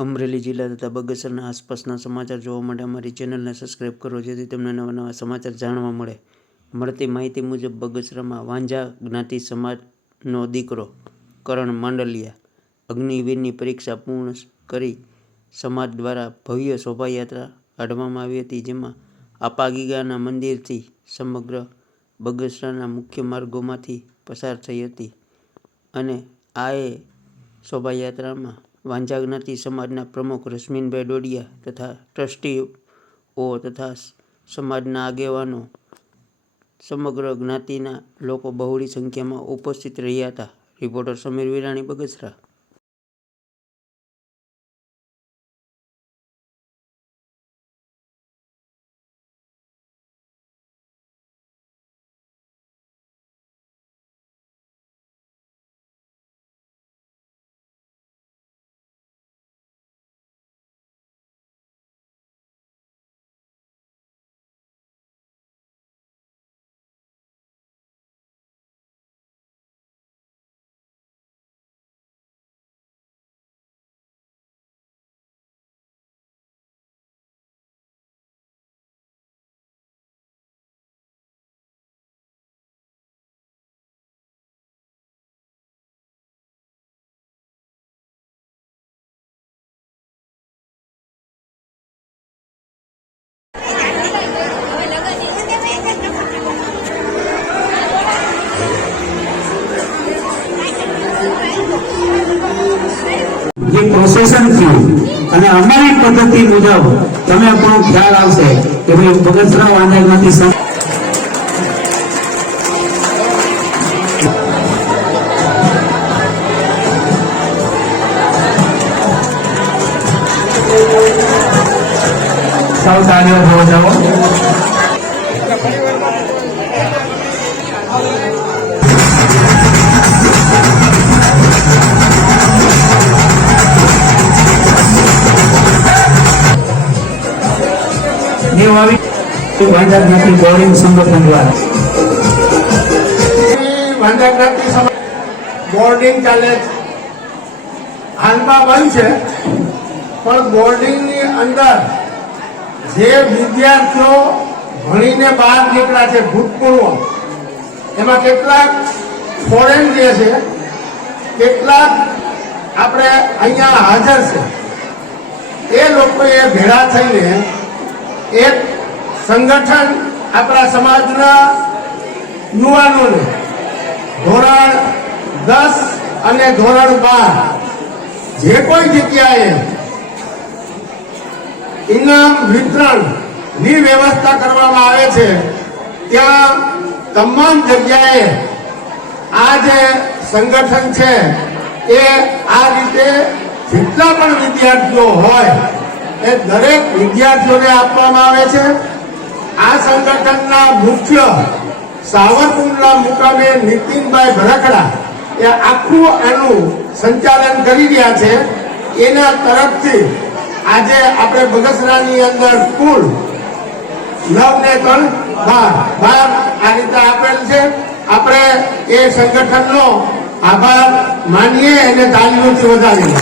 અમરેલી જિલ્લા તથા બગસરાના આસપાસના સમાચાર જોવા માટે અમારી ચેનલને સબસ્ક્રાઈબ કરો, જેથી તમને નવા નવા સમાચાર જાણવા મળે. મળતી માહિતી મુજબ બગસરામાં વાંઝા જ્ઞાતિ સમાજનો દીકરો કરણ માંડલિયા અગ્નિવીરની પરીક્ષા પૂર્ણ કરી સમાજ દ્વારા ભવ્ય શોભાયાત્રા કાઢવામાં આવી હતી, જેમાં આપાગીગાના મંદિરથી સમગ્ર બગસરાના મુખ્ય માર્ગોમાંથી પસાર થઈ હતી. અને આ શોભાયાત્રામાં વાંઝા જ્ઞાતિ સમાજના પ્રમુખ રશ્મિનભાઈ ડોડિયા તથા ટ્રસ્ટીઓ તથા સમાજના આગેવાનો, સમગ્ર જ્ઞાતિના લોકો બહોળી સંખ્યામાં ઉપસ્થિત રહ્યા હતા. રિપોર્ટર સમીર વિરાણી, બગસરા. જે પ્રોસેસન થયું અને અમારી પદ્ધતિ મુજબ તમે પણ ખ્યાલ આવશે કે ભાઈ બગસરા વાંઝામાંથી સૌ કાર્યો થવો જાઓ. વાંઝા જ્ઞાતિ બોર્ડિંગ સંગઠન દ્વારા વાંઝા જ્ઞાતિ બોર્ડિંગ ચાલે છે, હાલમાં બંધ છે, પણ બોર્ડિંગની અંદર જે વિદ્યાર્થીઓ ભણીને બહાર નીકળ્યા છે ભૂતપૂર્વ, એમાં કેટલાક ફોરેન જે છે, કેટલાક આપણે અહીંયા હાજર છે, એ લોકોએ ભેળા થઈને એક સંગઠન આપણા સમાજના યુવાનોને ધોરણ 10 અને ધોરણ 12 જે કોઈ જગ્યાએ ઇનામ વિતરણની વ્યવસ્થા કરવામાં આવે છે, ત્યાં તમામ જગ્યાએ આ જે સંગઠન છે એ આ રીતે જેટલા પણ વિદ્યાર્થીઓ હોય એ દરેક વિદ્યાર્થીઓને આપવામાં આવે છે. આ સંગઠનના મુખ્ય સાવરકુંડલા મુકામે નીતિનભાઈ ભરખડા એ આખું એનું સંચાલન કરી રહ્યા છે. એના તરફથી આજે આપણે બગસરાની અંદર કુલ 9 ને 3 12 આ રીતે આપેલ છે. આપણે એ સંગઠનનો આભાર માનીએ અને તાલીઓથી વધારીએ.